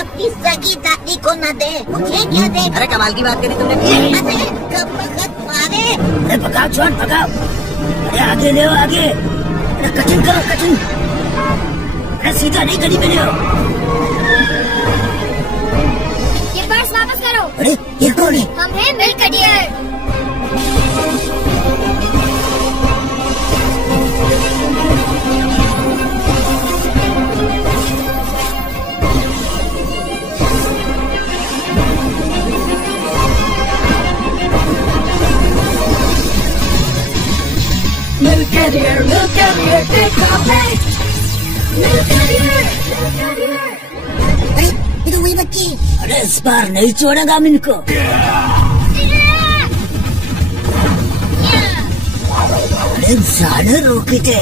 अपनी सगी दादी को न दे, मुझे क्या दे? अरे कमाल की बात करी तुमने। अरे कब वक्त मारे। अरे भगाओ छोड़ भगाओ। अरे आगे ले आगे। अरे कटिंग करो कटिंग। अरे सीधा नहीं गली में ले आओ। ये पर्स वापस करो। अरे ये कौन है? हम हैं milk dear. Milk carrier, take a break. Milk carrier. अरे ये तो वही बच्ची। अरे इस बार नहीं छोड़ेगा हम इनको। अरे साले रोके थे।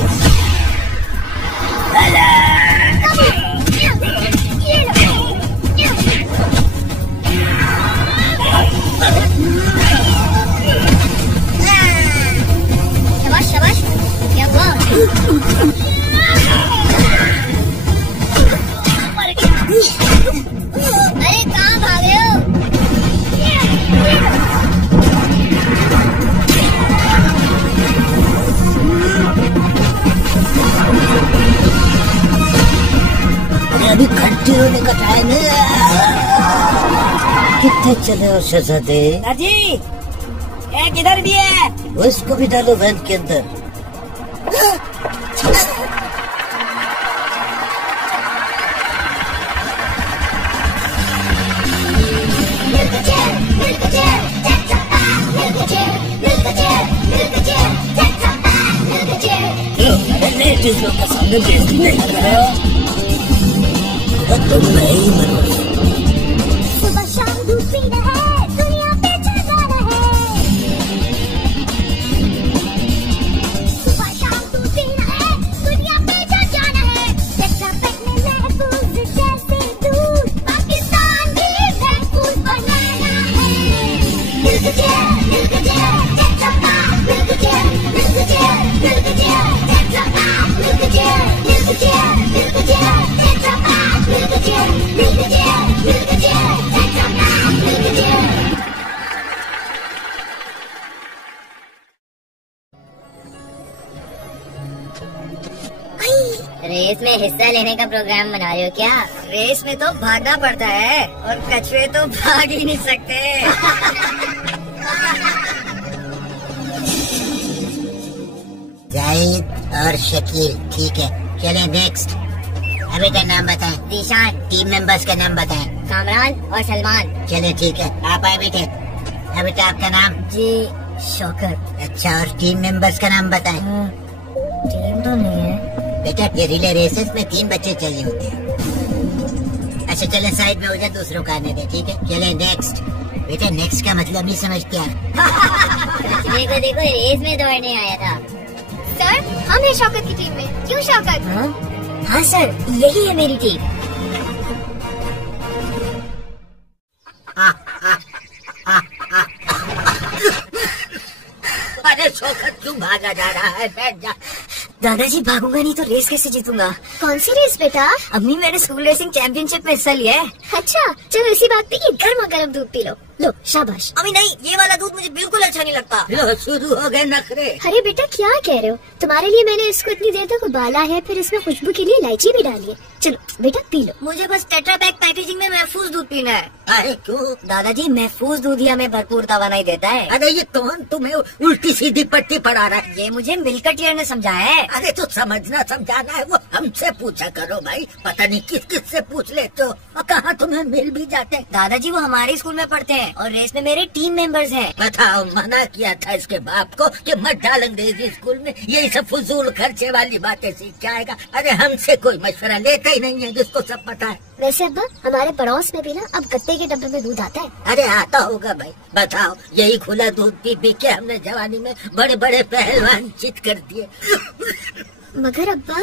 शाबाश शाबाश, क्या हुआ? अरे कहाँ भाग रहे हो? अरे अभी घंटी होने का टाइम है। कितने चले हो शहजादे? दादी एक इधर भी है। वो इसको भी डालो वैन के अंदर। चीजों का सामने बेइज्जती नहीं कर रहे हो। तुम नहीं मरोगे। सुबह शाम धूप पीना है, दुनिया पे चढ़ जाना है। सुबह शाम धूप पीना है, दुनिया पे चढ़ जाना है। टेट्रा पैक में महफूज जैसे दूध, पाकिस्तान भी महफूज बनाना है। Milk gel, tetra pack, milk gel, tetra pack, milk gel, tetra pack, milk gel, tetra pack, milk gel, tetra pack, milk gel. Race में हिस्सा लेने का प्रोग्राम बना रहे हो क्या? रेस में तो भागना पड़ता है और कछुए तो भाग ही नहीं सकते। जाहिद और शकील, ठीक है, चले नेक्स्ट। अभी का नाम बताएं। जीशान, टीम मेंबर्स का नाम बताएं। कामरान और सलमान। चले ठीक है, आप आए बेटे। अभी तो आपका नाम? जी शौकत। अच्छा, और टीम मेंबर्स का नाम बताएं। टीम तो नहीं है बेटा, ये रिले रेसेस में 3 बच्चे चाहिए होते हैं। अच्छा चले साइड में हो जाए, दूसरों को आने दे, ठीक है। चले नेक्स्ट। बेटा नेक्स्ट का मतलब नहीं समझते आप। देखो देखो, रेस में दौड़ने आया था। सर, हम हैं शौकत की टीम में। क्यों शौकत? हाँ सर, यही है मेरी टीम। अरे शौकत क्यों भागा जा रहा है? बैठ जा। दादाजी भागूंगा नहीं तो रेस कैसे जीतूंगा? कौन सी रेस बेटा? अम्मी मैंने स्कूल रेसिंग चैंपियनशिप में हिस्सा लिया है। अच्छा चलो इसी बात पे ये गर्मा गर्म दूध पी लो। लो शाबाश। अम्मी नहीं, ये वाला दूध मुझे बिल्कुल अच्छा नहीं लगता। लो शुरू हो गए नखरे। अरे बेटा क्या कह रहे हो? तुम्हारे लिए मैंने इसको इतनी देर तक उबाला है, फिर इसमें खुशबू के लिए इलायची भी डाली है। चलो बेटा पी लो। मुझे बस टेट्रा पैक पैकेजिंग में महफूज दूध पीना है। अरे क्यों? दादाजी महफूज दूध ही हमें भरपूर तवानाई देता है। अरे ये कौन तुम्हें उल्टी सीधी पट्टी पढ़ा रहा है? ये मुझे मिल्क टियर ने समझाया है। अरे तो समझना समझाना है वो हमसे पूछा करो भाई। पता नहीं किस किस से पूछ लेते हो, और कहाँ तुम्हें मिल भी जाते हैं। दादाजी वो हमारे स्कूल में पढ़ते हैं और रेस में मेरे टीम मेंबर्स हैं। बताओ, मना किया था इसके बाप को कि मत डाल अंग्रेजी स्कूल में, यही सब फजूल खर्चे वाली बातें सीख के आएगा। अरे हमसे कोई मशवरा लेता ही नहीं है, जिसको सब पता है। वैसे अब्बा, हमारे पड़ोस में भी ना अब गत्ते के डब्बे में दूध आता है। अरे आता होगा भाई। बताओ, यही खुला दूध पी पी के हमने जवानी में बड़े बड़े पहलवान चित कर दिए। मगर अब्बा,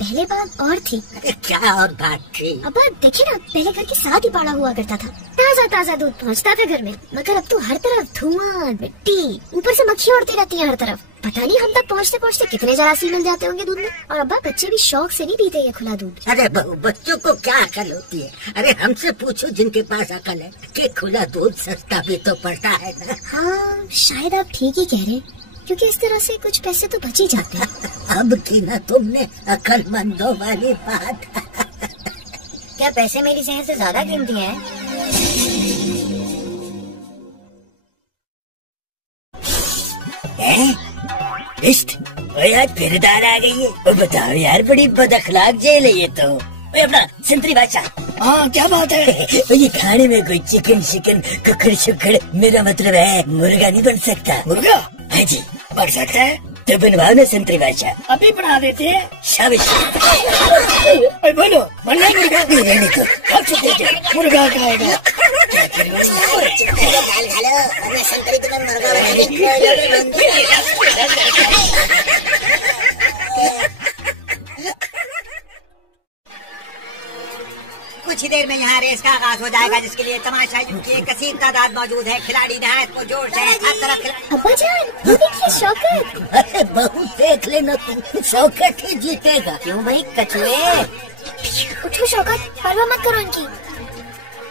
पहले बात और थी। अरे क्या और बात थी? अब्बा देखिए ना, पहले घर के साथ ही पाड़ा हुआ करता था, ताजा ताजा दूध पहुंचता था घर में। मगर अब तो हर तरफ धुआं, मिट्टी, ऊपर से मक्खियाँ उड़ती रहती हैं हर तरफ। पता नहीं हम तक पहुँचते पहुँचते कितने जरासीम मिल जाते होंगे दूध में। और अब्बा बच्चे भी शौक से नहीं पीते ये खुला दूध। अरे बहू, बच्चों को क्या अकल होती है? अरे हमसे पूछो जिनके पास अकल है कि खुला दूध सस्ता भी तो पड़ता है ना। हाँ शायद आप ठीक ही कह रहे हैं, क्योंकि इस तरह से कुछ पैसे तो बच ही जाते हैं। अब की ना तुमने अकलमंदों वाली बात। क्या पैसे मेरी सेहत से ज्यादा कीमती हैं? लिस्ट यार फिर दाल आ गई है। और बताओ यार, बड़ी बदअखलाक जेल है ये तो। अपना संतरी बादशाह, हाँ क्या बात है? ये खाने में कोई चिकन शिकन कुकड़ शुकड़, मेरा मतलब है मुर्गा नहीं बन सकता। मुर्गा? हाँ जी बन सकता है, तो बनवाओ ना संतरी बादशाह। अभी बना देते हैं। शाबाश। बोलो बनना मुर्गा? नहीं तो मुर्गा खाएगा। कुछ ही देर में यहाँ रेस का आगाज हो जाएगा, जिसके लिए तमाशाइयों की एक कसीर तादाद मौजूद है। खिलाड़ी नहायत को जोश है, हर तरफ खिलाड़ी। अब्बा जान वो देखिए शौकत। अरे बहू देख लेना तुम, शौकत ही जीतेगा। क्यों भाई कछुए? उठो शौकत, परवाह मत करो इनकी।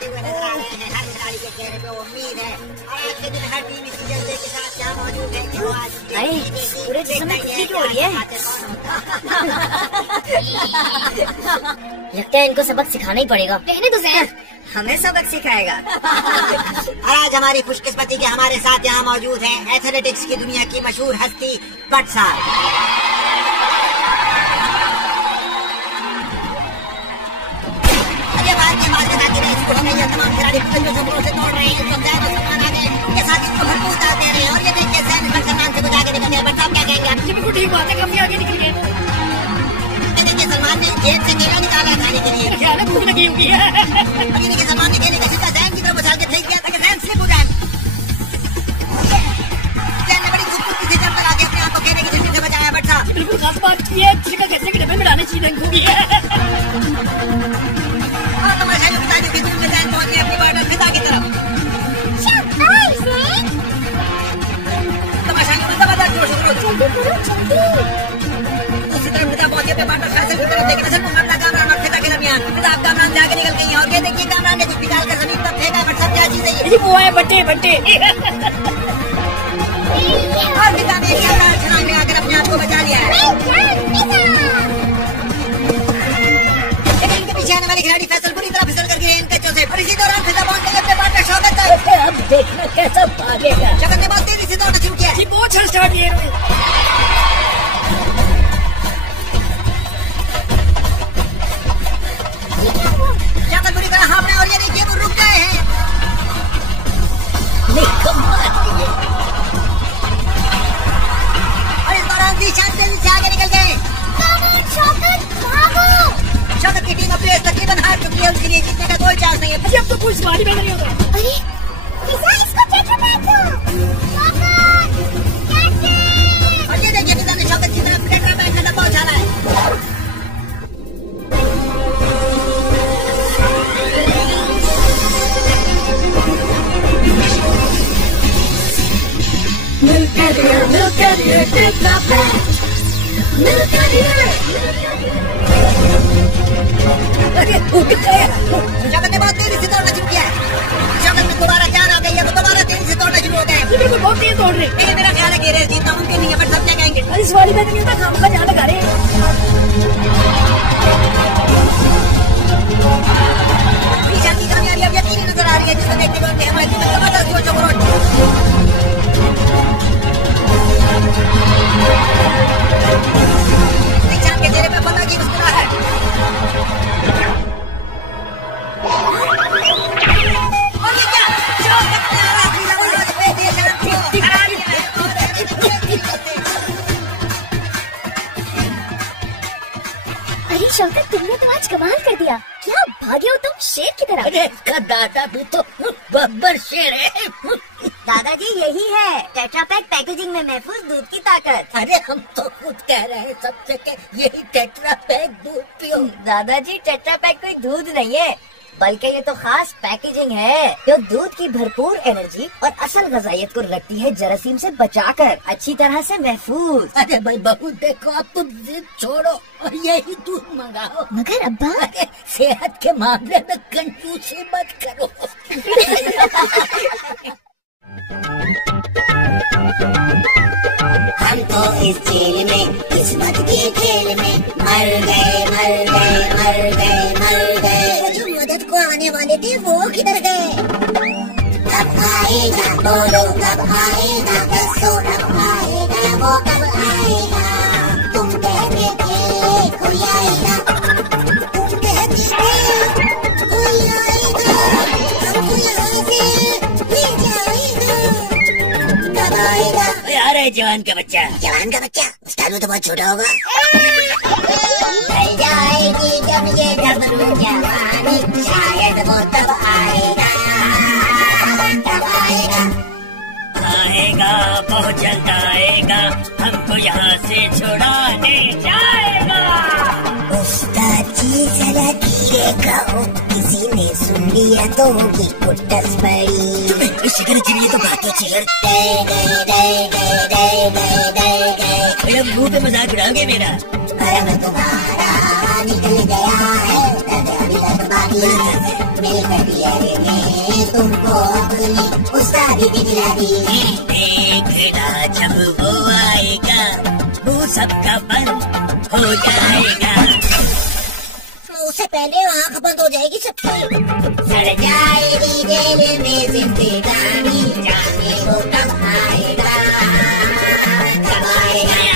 हर खिलाड़ी के चेहरे पे उम्मीद है। और आज के दिन हर टीम इस जज्बे के साथ क्या मौजूद है कि वो आज अरे पूरे जिस्म में खुशी क्यों हो रही है? लगता है इनको सबक सिखाना ही पड़ेगा। रहने दो जैन, हमें सबक सिखाएगा। और आज हमारी खुशकिस्मती के हमारे साथ यहाँ मौजूद है एथलेटिक्स की दुनिया की मशहूर हस्ती बट साहब। तमाम खिलाड़ी जोरों से दौड़ रहे हैं, उनके साथ इसको भरपूर दाव दे रहे हैं। और ये देखिए जैन सलमान से कुछ आगे निकल गए। बट साहब क्या कहेंगे आप? बिल्कुल ठीक बात है, काफी आगे निकल गए। देखिए सलमान ने जेब से केला निकाला खाने के लिए। क्या भूख लगी हुई है। अभी देखिए सलमान ने केले का सिक्का जैन की तरफ उछाल के फेंक दिया ताकि जैन स्लिप हो जाए। जैन ने बड़ी खूबसूरती से जंप लगा के अपने आप को केले की चटनी से बचाया। बट साहब बिल्कुल खास बात की है, छिलका कैसे के डब्बे में डालने चाहिए खूबी है। और तमाशाइयों की तालियों के धूम में जैन पहुंच गए अपनी बॉर्डर फिजा की तरफ। तमाशाइयों में जबरदस्त जोश और जल्दी करो जल्दी। दूसरी तरफ फिजा पहुंचे पे बॉर्डर फैसल की तरफ, लेकिन असल मुकाबला कामरान और फिजा के दरमियान। फिजा अब कामरान से आगे निकल गई है। और ये देखिए कामरान ने कुछ निकाल कर जमीन पर फेंका। बट सब क्या चीज है ये? वो है बट्टे बट्टे। और फिजा ने एक शानदार छलांग लगाकर अपने आप को बचा लिया है। लेकिन इनके पीछे आने वाली खिलाड़ी फैसल पूरी तरह फिसल कर गिरे इन कच्चों से। और इसी दौरान फिजा पहुंच गई अपने पार्टनर शौकत तक। अब देखना कैसा भागेगा। शौकत ने बहुत तेजी से दौड़ना शुरू किया। बहुत अच्छा स्टार्ट किया इन्होंने। शौकत बुरी तरह हाँफ रहे हैं। और ये देखिए वो रुक गए हैं। और इस दौरान जीशान तेजी से आगे निकल गए। शौकत की टीम अपने तकरीबन हार चुकी है, उसके लिए जीतने का कोई चांस नहीं है। अरे अब तो कोई सवाल ही पैदा नहीं होता। अरे फिजा इसको टेट्रापैक दो। और ये देखिए फिजा ने शौकत की तरफ टेट्रापैक का डब्बा उछाला है। Look at here, Tetra Pak. Look at here. अरे उठ गया। शौकत ने बहुत तेजी से दौड़ना शुरू किया है। शौकत में दोबारा चार आ गई है, वो दोबारा तेजी से दौड़ना शुरू हो गए। ये बिल्कुल बहुत तेज दौड़ रहे। लेकिन मेरा ख्याल है कि रेस जीतना मुमकिन नहीं है। बट सब क्या कहेंगे? अरे सवाल ही पैदा नहीं होता, काम का ध्यान लगा रहे। जीशान की कामयाबी अब यकीनी नजर आ रही है, जिसको देखते हुए हमारे टीम में जबरदस्त जोश और जीशान के चेहरे पे पता की मुस्कुराहट। और ये क्या? शौकत ने आखिरी जबरदस्त पे जीशान को हरा दिया है। अरे शौकत तुमने तो आज कमाल कर दिया। क्या भागे हो तुम शेर की तरह। अरे इसका दादा भी तो बब्बर शेर है। दादाजी यही है टेट्रापैक पैकेजिंग में महफूज दूध की ताकत। अरे हम तो खुद कह रहे हैं सबसे कि यही टेट्रापैक दूध पियो। दादाजी टेट्रापैक कोई दूध नहीं है, बल्कि ये तो खास पैकेजिंग है जो दूध की भरपूर एनर्जी और असल गजाइत को रखती है जरासीम से बचाकर अच्छी तरह से महफूज। अरे भाई बहू देखो, अब तुम जिद छोड़ो और यही दूध मंगाओ। मगर अब्बा, अरे सेहत के मामले में कंजूसी मत करो। हम तो इस जेल में किस्मत के खेल में मर गए मर गए मर गए मर गए। जो मदद को आने वाले थे वो किधर गए? कब आएगा बोलो, कब आएगा दसो, कब आएगा वो कब आएगा? तुम कहते थे कोई आएगा, तुम कहते थे कोई आएगा, हमको यहाँ से ले जाएगा। कब आएगा? आ रहा है जवान का बच्चा। जवान का बच्चा? उसका तो बहुत छोटा होगा। ढल जाएगी जब ये डबरू जवानी, शायद वो तब आएगा, तब आएगा। आएगा बहुत जल्द आएगा, हमको यहाँ से छुड़ाने जाएगा। उस्ताद जी जरा धीरे कहो, किसी ने सुन लिया तो होगी कुट्टस पड़ी। शिखर चिड़िया तो बातों चिगर। गए गए गए गए गए गए गए गए। मेरा मुंह पे मजाक उड़ाओगे मेरा? कर्म तुम्हारा निकल गया है, अभी तक बाकी है। मेरे कटियारे ने तुमको अपनी उस्तादी दिला दी। देखना जब वो आएगा, वो सबका बंद हो जाएगा। उससे पहले आँख बंद हो जाएगी सबकी। सड़ जाएगी जेल में जिंदगानी, जाने वो कब आएगा, कब आएगा?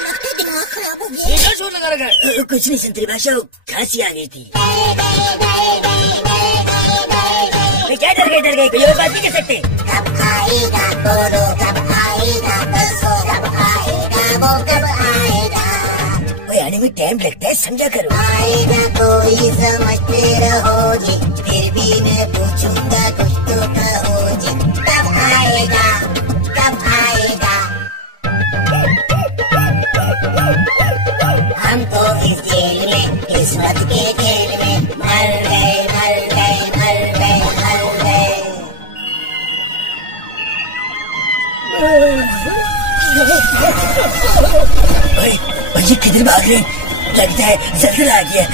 लगता है दिमाग खराब हो गया। क्या शोर लगा रखा है? कुछ नहीं संतरी भाषा, खांसी आ गई थी। क्या डर गए? कोई और बात नहीं कर सकते? कब आएगा बोलो, कब आएगा दसो, कब आएगा वो कब आएगा? आने में टाइम लगता है, समझा करो। आएगा कोई समझते रहो जी, फिर भी मैं पूछूंगा कुछ तो कहो जी। कब आएगा, कब आएगा? हम तो इस जेल में किस्मत के खेल में मर गए मर गए मर गए मर गए। ये किधर भाग रहे? लगता है जल्द आ गया।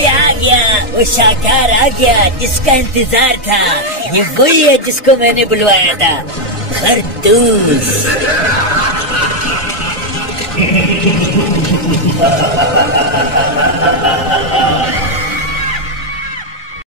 आ गया, वो शाकार आ गया जिसका इंतजार था। ये वही है जिसको मैंने बुलवाया था, खरतूस।